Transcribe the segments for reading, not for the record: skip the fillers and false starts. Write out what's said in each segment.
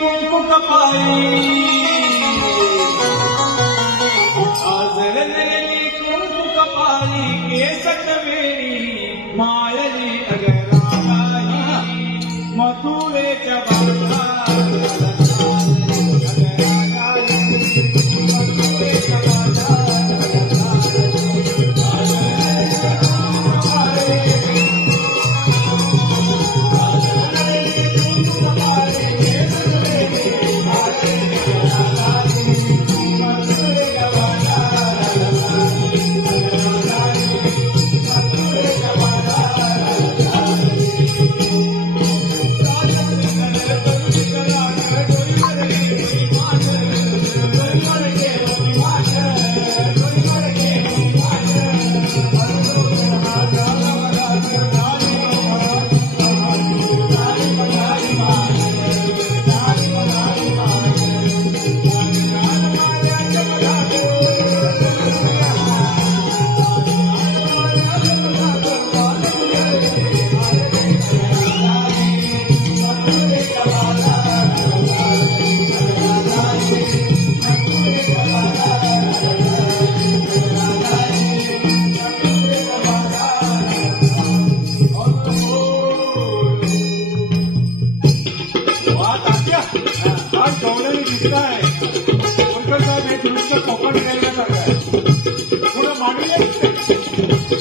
कुंकू कपाळी आज रंगली कुंकू कपाळी केसट वेणी मायली अगराई मथुरेच्या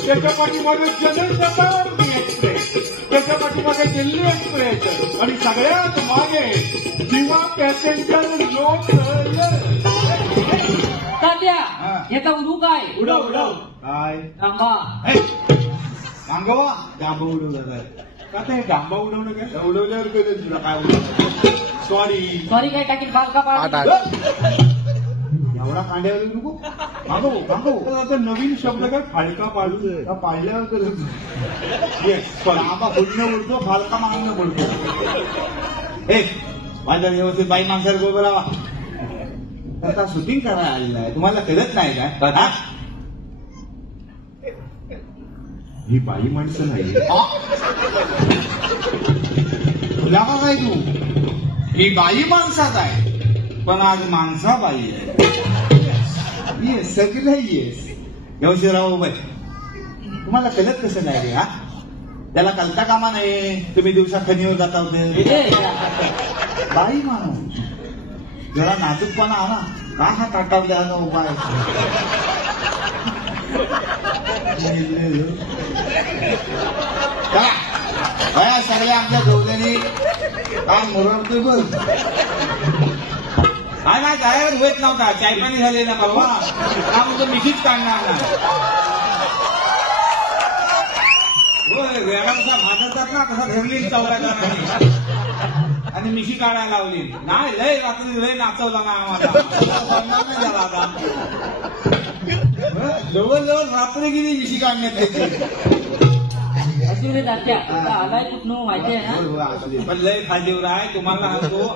त्याच्या पाठीमागे जनशताब्दी एक्सप्रेस, त्याच्या पाठीमागे दिल्ली एक्सप्रेस आणि सगळ्यात मागे दिवा पॅसेंजर लोकल. तात्या याचा उडू काय? उडव उडव काय थांबा. सांगवा डांबा उडवला का ते डांबा उडवणं काय उडवल्यावर कळेल तुला काय उडवलं. सॉरी सॉरी काय टाकील बाल का पाड एवढा कांड्यावर नको मागो मागो. आता नवीन शब्द काय फाळका पाडू पाडल्यावर तर येस डांबा फुटणं उडतो फालका मागणं पडतो. हे माझ्या व्यवस्थित बाई माणसाला बरोबर राहा. आता शूटिंग करायला आलेला आहे, तुम्हाला कळत नाही काय? हा? ही बाई माणसं नाही तुला का काय तू ही बाई माणसात आहे पण आज माणसा बाई आहे. येस सगळं येस यवशीराव बाई तुम्हाला कळत कसं नाही रे? हा त्याला कळता कामा नाही. तुम्ही दिवसा खनीवर जाता होते बाई माणूस जरा नाजूकपणा आणा. का हा ताटावल्या ना उपाय काय सगळ्या आमच्या दोघांनी काम मुरडतोय बघ. काय नाही काय होत नव्हता. चायपाणी झाले ना बाबा हा म्हणजे मिशीच काढणार ना. होय वेळा कसा भाजतात ना कसा धरली चौघाचा आणि मिशी काढायला लावली. नाही लय रात्री लय नाचवला ना आम्हाला नाही झाला आता. जवळजवळ रात्र गेली मिशी काढण्यात त्याची. अशी रे तात्या आलाय कुठं माहिती आहे ना. पण लय खांदीवर आहे तुम्हाला सांगतो.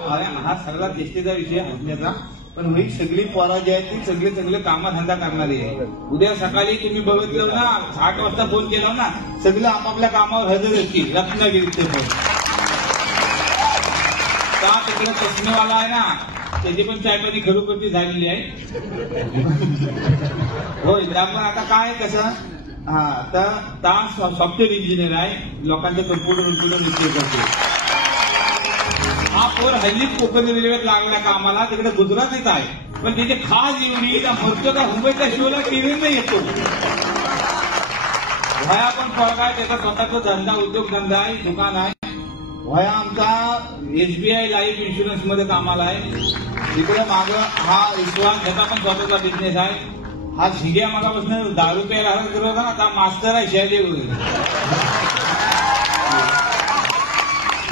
हा सगळा चेष्टेचा विषय हसण्याचा. पण ही सगळी पोरा जी आहेत ती सगळे सगळे कामधंदा करणारी आहे. उद्या सकाळी तुम्ही बघितलं ना 8 वाजता फोन केला ना सगळं आपापल्या कामावर हजर असतील. रत्नागिरीचे फोन का तिकडे चष्मेवाला आहे ना त्याची पण चायपाणी खरोखरची झालेली आहे. होय त्यामुळे आता काय कसं हा तर सॉफ्टवेअर इंजिनियर आहे. लोकांचे कम्प्युटर रिपेअर करतो. हा पोर हल्लीच कोकण रेल्वेत लागला कामाला तिकडे गुजरातीत आहे. पण तिथे खास एवढी मरतो का मुंबईच्या शोला टीव्हीला येतो. भया पण पोरगा आहे त्याचा स्वतःचा धंदा उद्योगधंदा आहे दुकान आहे. भया आमचा SBI लाईफ इन्शुरन्स मध्ये कामाला आहे. तिकडे मागं हा विश्वास त्याचा पण स्वतःचा बिझनेस आहे. हा झिग्या मगापासून दारू प्यायला हरत करत होता ना आता मास्टर आहे शहरी वगैरे.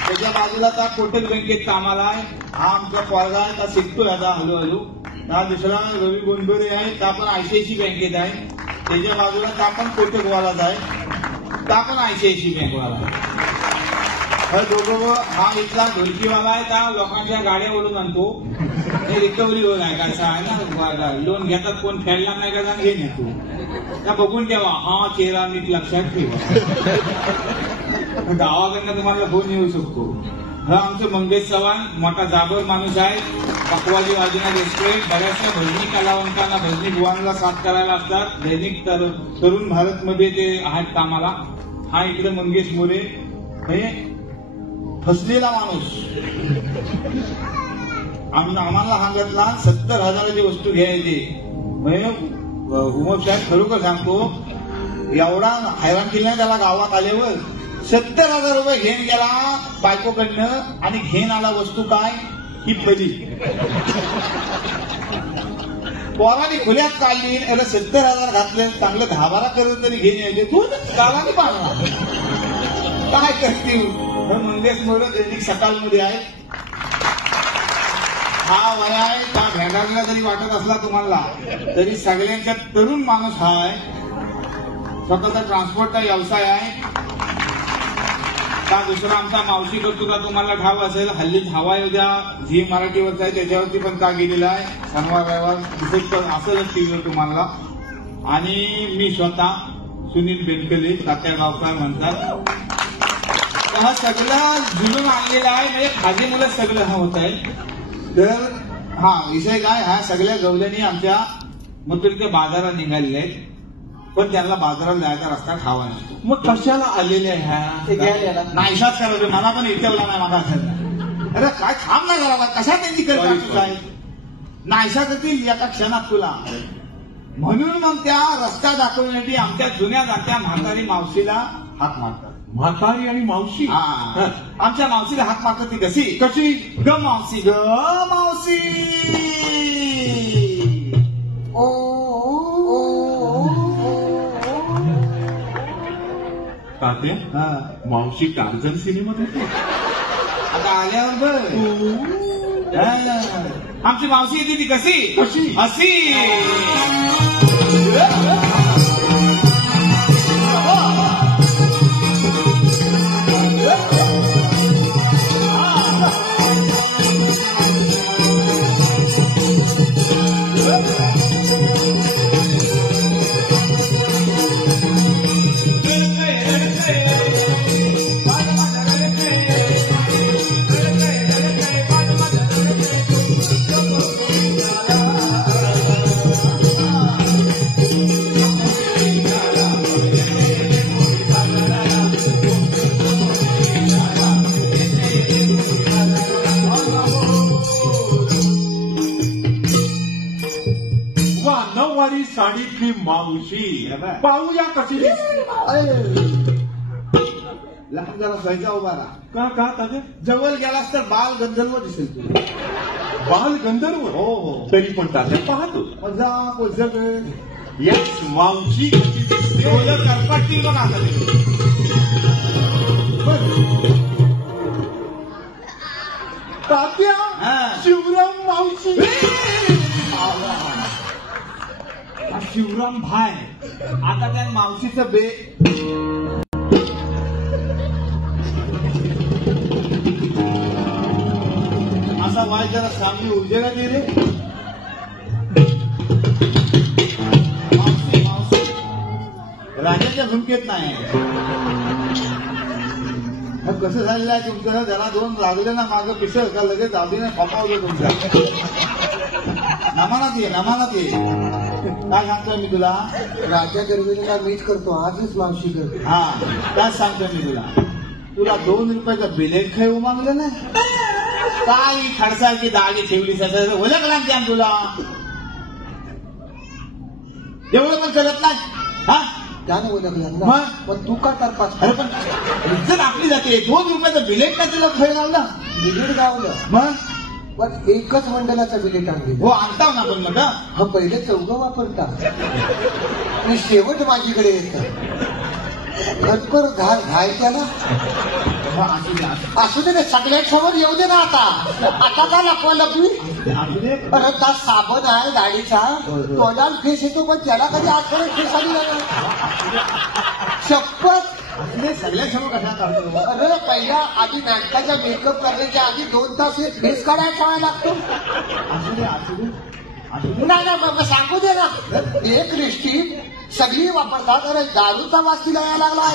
त्याच्या बाजूला त्या कोटक बँकेत कामाला आहे. हा आमचा पोरगा आहे त्या शिकतोय आता हळूहळू. त्या दुसरा रवी गोंडबरे आहे त्या पण ICICI बँकेत आहे. त्याच्या बाजूला त्या पण कोटकवालाच आहे. त्या पण ICICI बँकवाला आहे. हे दोघं हा इथला ढोलकीवाला आहे त्या लोकांच्या गाड्या ओढून आणतो. हे रिकव्हरी लोन आहे कसं आहे ना लोन घेतात कोण फेडला नाही का घे नेतो. त्या बघून ठेवा हा चेहरा नीट लक्षात ठेवा. गावाकडनं तुम्हाला फोन येऊ शकतो. हा आमचे मंगेश चव्हाण मोठा जाबर माणूस आहे. पकवाजी वाजवणार एक्सप्रेस. बऱ्याचशा भजनी कलावंतांना भजनी बुवांना साथ करायला असतात. दैनिक तरुण भारत मध्ये ते आहेत कामाला. हा इकडे मंगेश मोरे हे फसलेला माणूस. आम्हाला सांगितला 70,000ची वस्तू घ्यायची. उमर साहेब खरोखर सांगतो एवढा हैराण केला त्याला गावात आल्यावर. 70,000 रुपये घेऊन गेला बायकोकडनं आणि घेऊन आला वस्तू काय ही पली. पोराने खुल्यात काढली याला 70,000 घातले. चांगलं 10-12 करून तरी घेऊन यायचे. तू कालाने पाडला काय करतील. मंगेश मोरे दैनिक सकाळमध्ये आहे. हा वय आहे का भेटायला जरी वाटत असला तुम्हाला तरी सगळ्यांच्या तरुण माणूस हा आहे. स्वतःचा ट्रान्सपोर्टचा व्यवसाय आहे. का दुसरा आमचा मावशी करतो तुम्हाला ठाव असेल. हल्लीच हवा उद्या झी मराठीवरचा आहे त्याच्यावरती पण का गेलेला आहे. शनिवार रविवार दिसत पण असेलच टीव्हीवर तुम्हाला. आणि मी स्वतः सुनील बेनकले तात्या गावकर म्हणतात. हा सगळं जुलून आणलेला आहे. म्हणजे खाजे मुलं सगळं हा होत आहे. तर हा विषय काय हा सगळ्या गवल्यानी आमच्या मथुरच्या बाजारात निघालेले आहेत. पण त्यांना बाजारात जायचा रस्ता ठावा नसतो. मग कशाला आलेले आहे ह्या नाहीशाच करत मला पण इतवला नाही मला असेल. अरे काय थांब नाही झाला कशा त्यांची करत आहे. नाहीशा करतील एका क्षणात तुला. म्हणून मग त्या रस्ता दाखवण्यासाठी आमच्या जुन्या जात्या म्हातारी मावशीला हाक मारतात. म्हातारी आणि मावशी आमच्या मावशीला हाक मारतात. ती कशी कशी ग मावशी ग मावशी. तात्या मावशी टार्झन सिनेमात होती. आता आल्यावर बघ आमची मावशी येते ती कशी कशी अशी. साडीतली मावशी पाहूया कशी लहान जरा स्वयंचा उभा राहा. का तात्या जवळ गेलास तर बाल गंधर्व दिसेल तुला. बाल गंधर्व. हो हो तरी पण तात्या पाहतो मजा याच मावशी कशी दिसते. करपाटी बघ आता तात्या शिवराम मावशी. शिवराम भाय आता त्या मावशीचं बे असा वाय जरा सामनी उजेला गेले. मावशी मावशी राजाच्या झुमकेत नाही. कसं झालेलं आहे तुमचं. जरा दोन लागले ना मागं पिसळ का लगेच दाबीने फपावलं तुमच्या. नमानात ये काय सांगतोय मी तुला. राजा गरजेला मीच करतो आजच मावशी करतो. हा काय सांगतोय मी तुला 2 रुपयाचं बिलेट खाऊ मागलं ना. काय खडसाची दाढी ठेवली सगळं ओळखला त्यान तुला. एवढं पण चलत नाही. हा त्याने ओळखलं ना. मग? पण तू का तरपास. अरे पण इज्जत आपली जाते. 2 रुपयाचं बिलेट का तुला खेळ लावलं. बिलेट गावलं मग पण एकच मंडळाचं बिलेट आणले. हो आणताव ना पण मग हा पहिले 14 वापरता आणि शेवट माझीकडे येतं. घटपर घायच्या ना. असू दे सगळ्यांसमोर येऊ दे ना. आता का लपवा लपवी. अरे त्या साबण आहे गाडीचा तोंडाला फेस येतो पण त्याला कधी आठवण फेस आली नाही. शपथ सगळ्या समोर कशा काढतो. अरे पहिला आधी नाटकाचा मेकअप करण्याच्या आधी 2 तास हे फेस काढायला लागतो. नाही सांगू दे ना. एक लिपस्टिक सगळी वापरतात. अरे दारूचा वास तिला यायला लागला.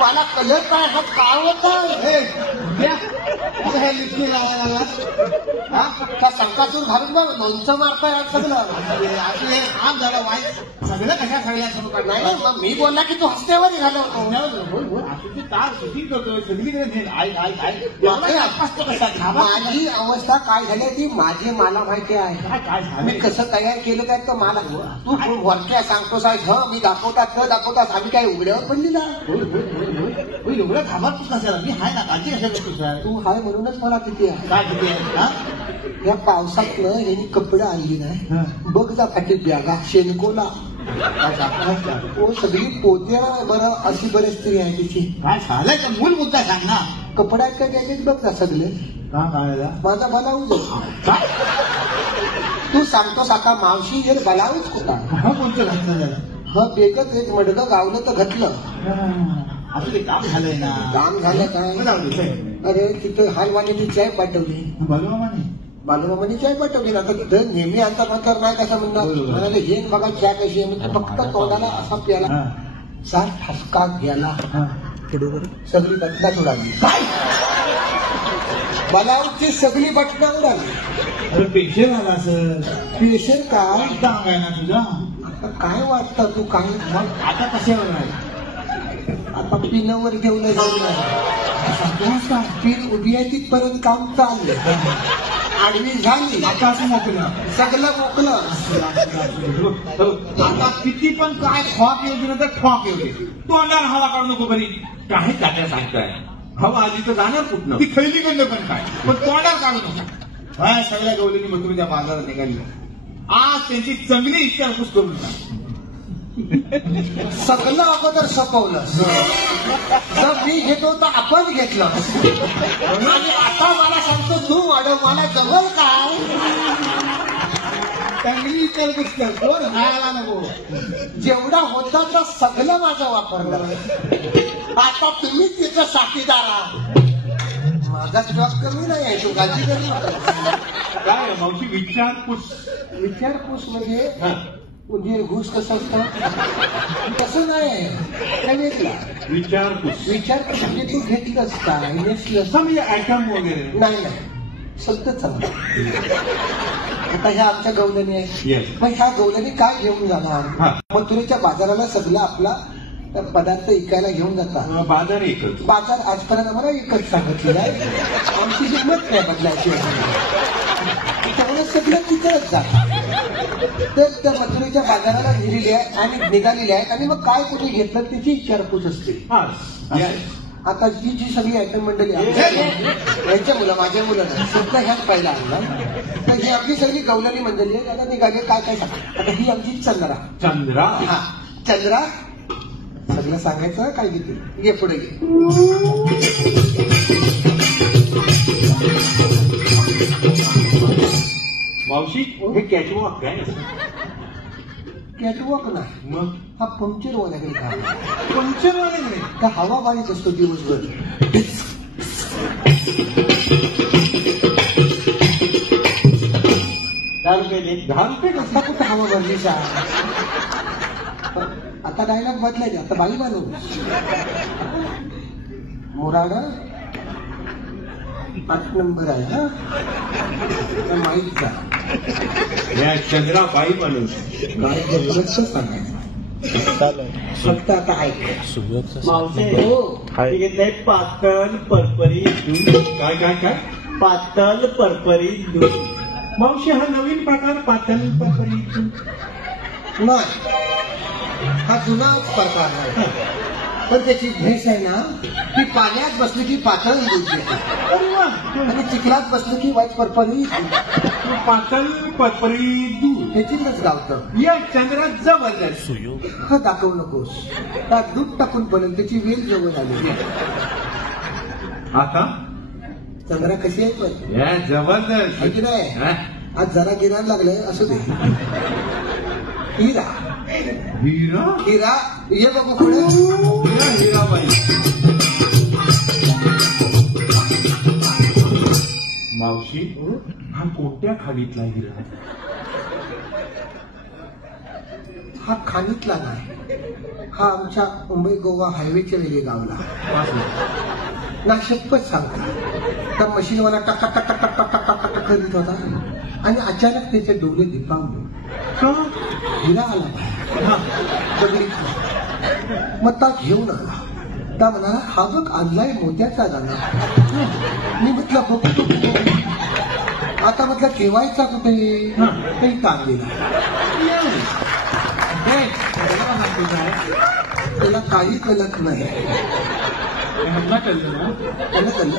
मला कलर काय हा काय होता हे लिपस्टिक लावायला त्या संकासूर घालून बघ लोणचं मारताय आज सगळं आम झाला वाईट सगळं कशा सगळ्या सुरू नाही नाही, मग मी बोलला की तू हस्त्यावर निघाला होतो असं तार शूटिंग करतोय सगळीकडे कसा माझी अवस्था काय झाली ती मला माहिती आहे. काय मी झालं कसं तयार केलं काय तर मला तू वरच्या सांगतोस आहे मी दाखवतात आम्ही काय उघड्यावर पडलेला. एवढं घाबरतोस कशाला मी हाय ना काळजी कशाला करतोस यार? तू हाय म्हणूनच मला किती आहे. काय किती आहे हा? या पावसातनं यांनी कपडे आणली नाही बघ जा फाटी बॅगा शेणकोला तो सगळी पोते बरं अशी बरेच स्त्री आहे तिची. काय झालंय तर मूल मुद्दा सांग ना. कपड्यात काय द्यायचे बघ ना सगळे का काय माझा बनावूच तू सांगतोस आता मावशी जर बनावूच कुठा हा कोणतं घातलं झालं हा बेगच एक मडगं गावलं तर घातलं. असं ते काम झालंय ना. काम झालं काय अरे तिथे हालवाणीने चाय पाठवली बालूमामाने चाय पाठवली ना. तर तिथं नेहमी आणता नंतर नाही कसं म्हणणार म्हणाले हे बघा चाय कशी आहे म्हणजे फक्त तोंडाला असा प्याला सात ठसका गेला सगळी बटणं उडाली. काय बनावची सगळी बटणं उडाली. अरे पेशल आला असं पेशल काय काम आहे ना तुझा. आता काय वाटतं तू काय मग आता कशावर आहे आता पिनावर घेऊन जाऊन पिन उभी आहे तिथपर्यंत काम चाललं आडवी झाली आता असं मोकलं सगळं मोकलं. आता किती पण काय खॉक येऊ दे ना तर खॉक येऊ दे तोंडाला हवा काढू नको बरी. काही तात्या सांगताय हवा आधी तर जाणार कुठनं. ती खैली कडनं पण काय पण तोंडाला काढू नको. हा सगळ्या गवलेली मथुरीच्या बाजारात निघाली. आज त्यांची चांगली विचारपूस करू नका. सगळं अगोदर सपवलं जर मी घेतो तर आपण घेतलं आणि आता मला सांगतो तू वाढव मला जवळ काय चांगली विचारपूस कर कोण राहायला नको. जेवढा होता तर सगळं माझं वापरलं. आता तुम्ही तिथं साथीदार आहात. माझा जॉब कमी नाही आहे तू काळजी करू नका. काय मावशी विचारपूस विचारपूस म्हणजे उंदीर घुस कसं असतं तसं नाही काय वेगळा विचारपूस विचारपूस म्हणजे तू घेतलंस काय नेसलंस म्हणजे आयटम वगैरे नाही नाही सतत चांगलं. आता ह्या आमच्या गवलनी आहे Yes. मग ह्या गवलनी काय घेऊन हा. जाणार मथुरेच्या बाजाराला सगळं आपला पदार्थ विकायला घेऊन जातात. बाजार एकच. बाजार आजपर्यंत आम्हाला एकच सांगितलेला आहे आमची हिंमत नाही बदलायची त्यामुळे सगळं तिकडच जातात. तर त्या मथुरेच्या बाजाराला नेलेली आहे आणि निघालेली आहेत आणि मग काय कुठे घेतलं त्याची विचारपूस असते. आता जी सगळी आयटम मंडळी यांच्या मुलं माझ्या मुलं सुद्धा ह्याच पहिला आणला तर ही आपली सगळी गवलनी मंडळी आहे. आता निघाली काय काय सांग. आता ही आमची चंद्रा हा चंद्रा सगळं सांगायचं काय घेते घे पुढे घे. मावशी हे कॅटवॉक काय कॅटवॉक नाही मग हा पंक्चरवाल्याकडे काम पंचरवाले का हवा बारीक असतो दिवसभर. ₹10 आता कुठं हवा भरली सा आता डायलॉग बदलायचे आता बाई बांधू मुराड 8 नंबर आहे हा माहीत का या चंद्राबाई माणूस काय लक्ष सांगायचं फक्त आता ऐक हो घेतलंय पातळ परपरीत दूध. काय पातळ परपरीत दूध. मावशी हा नवीन प्रकार पातळ पपरी नाही हा जुनाच प्रकार आहे पण त्याची भेस आहे ना ती पाण्यात बसली की पातळ दूध देते आणि चिखलात बसली की वाईट परपरी पातळ पपरी दूध त्याचीच गावतं. या चंद्रात जबरदस्त. हा दाखवू नकोस त्यात दूध टाकून पडेल त्याची वेल जवळ आली. आता चंद्रा कशी आहे पण या जबरदस्त आहे की नाही हा? आज जरा गिराण लागलंय असं दे. हिरा हिरा हिरा ये बघू पुढे हिराबाई मावशी हा कोट्या खाडीतला हिरा हा खाणीतला नाही, हा आमच्या मुंबई गोवा हायवेच्या वेळी गावला ना. शपथ सांगता त्या मशीनवाला टक टक टक टक टक टक टक टक करीत होता आणि अचानक त्याचे डोळे दिपावले. हिरा आला दगडीत. मग ता घेऊन आला. त्या म्हणाला हा बघ आणलाय मोत्याचा दाना. मी म्हटलं बघतो. आता म्हटलं ठेवायचा कुठे, काही ताणलेला. त्याला काही कळत नाही. त्याला कळलं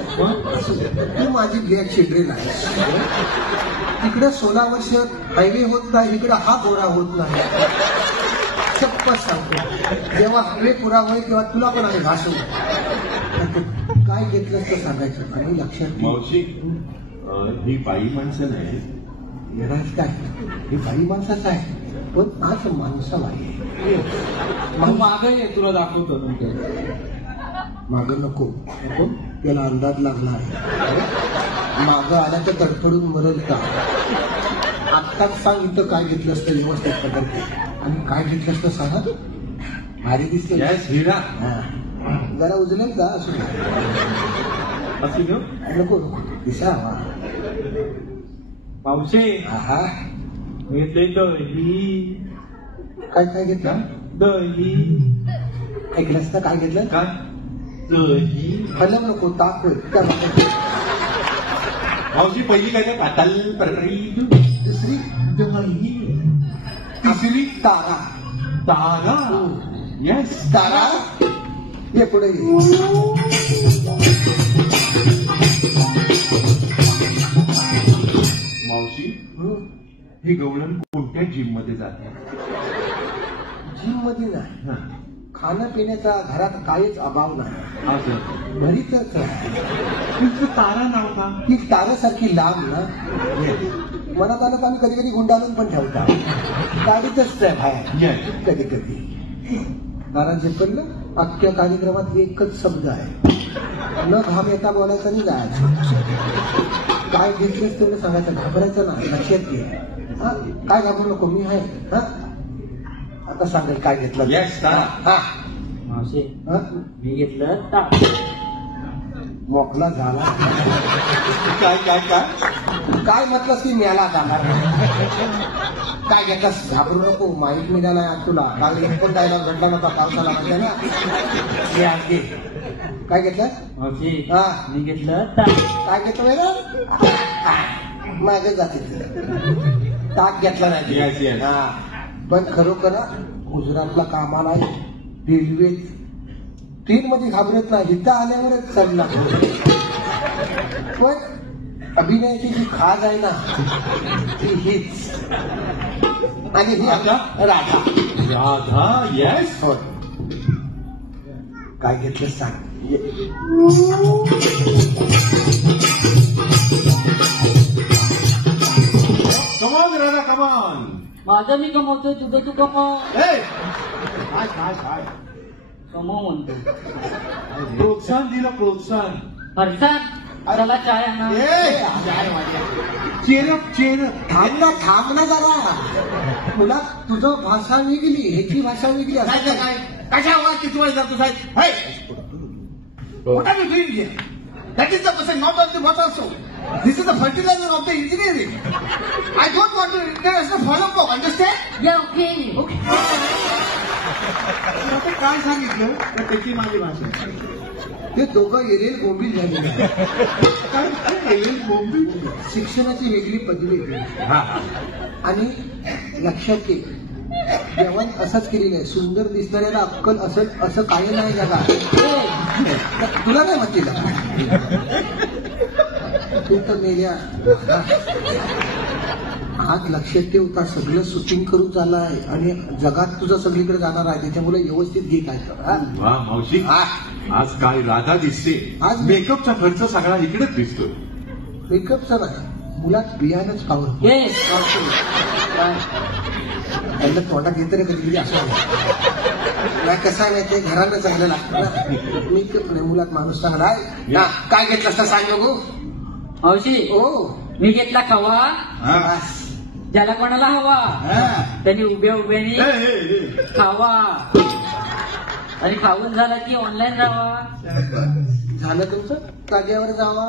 तू माझी ब्लॅक चिल्ड्रेन आहे. तिकडे 16 वर्ष हायवे होत नाही, इकडे हा गोरा होत नाही. चप्पच सांगतो जेव्हा हायवे पुरा होईल तेव्हा तुला पण आहे भाषण. काय घेतलं तर सांगायचं आणि लक्षात. मावशी ही बाई माणसं नाही. येणार काय हे बाई माणसाचं आहे, पण आज माणसाला आहे. मागं ये, तुला दाखवतो नंतर. मागं नको, त्याला अंदाज लागला आहे. मागं आला तर तडफडून मरल का. आत्ताच सांग इथं काय घेतलं असतं व्यवस्थित पकडते आणि काय घेतलं असतं सांगा. भारी दिसते. हिरा जरा उजलेल का असू नको नको दिसा हवा. पावसे आहा घेतले दही. काय काय घेतलं. दही ऐकलंस तर काय घेतलं. काय दही. हलव नको ताप त्या मावशी पहिली काय काय पाताल परपरी. दुसरी दही. तिसरी तारा. तारा. येस तारा ये पुढे ये. मावशी ही गवळण कोणत्या जिम मध्ये जाते. जिम मध्ये नाही. खाणं पिण्याचा घरात काहीच अभाव नाही. घरी तर तारा नाव का. ही तारासारखी लांब ना. मनात आलं तर आम्ही कधी कधी गुंडाळून पण ठेवता. गाडीतच बाहेर कधी कधी. तारा झेपलं अख्ख्या कार्यक्रमात एकच शब्द आहे, न घाम येता बोलायचं नाही जायचं. काय घेतलंच तेवढं सांगायचं, घाबरायचं नाही. लक्षात घे. काय घाबरू नको, मी आहे. हा आता सांगेल काय घेतलं. येस तारा. हा मावशी हा? मी घेतलं ताप. मोकला झाला. काय काय काय काय म्हटलंस की मेला जाणार. काय घेतलंस घाबरू नको. माहीत मिळाला नाही तुला. काल एक पण जायला घडला नव्हता पावसाला म्हणजे ना. हे आज घे. काय घेतलं. मावशी हा मी घेतलं ताप. काय घेतोय ना मागे जाते. ताक घेतला Yes, नाही. yes. हा पण खरोखर गुजरातला कामाला आहे. रेल्वेत ट्रेन मध्ये घाबरत नाही. इथं आल्यावरच चढला. पण अभिनयाची जी खाज आहे ना ती हीच. आणि ही आता राधा. राधा. येस होय. काय घेतलं सांग. कमान राधा कमान. माझं मी कमवतोय, तुझं तू कमव. काय काय काय कमव म्हणतो. प्रोत्साहन दिलं प्रोत्साहन. फरसान त्याला चाय आणा. चेरप थांब ना जरा. तुला तुझं भाषा वेगळी, ह्याची भाषा वेगळी. कशा आवाज तुम्हाला जातो साहेब. What are you doing here? That is the person, not of the water source. This is the fertilizer of the engineering. I don't want to international follow up. Understand? या ओके. Okay. आता काय सांगितलं तर त्याची माझी भाषा. ते दोघं एरियल बोंबील झालेले. काय शिक्षणाची वेगळी पदवी वेगळी. आणि लक्षात घे जेवण असंच केलेलं आहे. सुंदर दिसणाऱ्याला अक्कल असं असं काही नाही जगात. तुला नाही माहिती का. तू तर मेल्या. आज लक्षात ठेवता सगळं शूटिंग करून चाललं आहे आणि जगात तुझं सगळीकडे जाणार आहे. त्याच्यामुळे व्यवस्थित घे काय कर. वा मावशी आज काय राधा दिसते. आज मेकअपचा खर्च सगळा इकडेच दिसतोय. मेकअपचा नाही मुलात बियाणंच पावर. ये त्यांना तोंडात येतं रे कधी कधी असं नाही. कसं आहे माहिती घरानं चांगलं लागतं ना. मेकअप नाही मुलात माणूस चांगला आहे. काय घेतलं असतं सांग बघू. मावशी हो मी घेतला खवा. ज्याला कोणाला हवा हा. त्यांनी उभ्या उभ्यानी ए, ए, ए. खावा आणि खाऊन झाला की ऑनलाईन राहावा. झालं तुमचं जागेवर जावा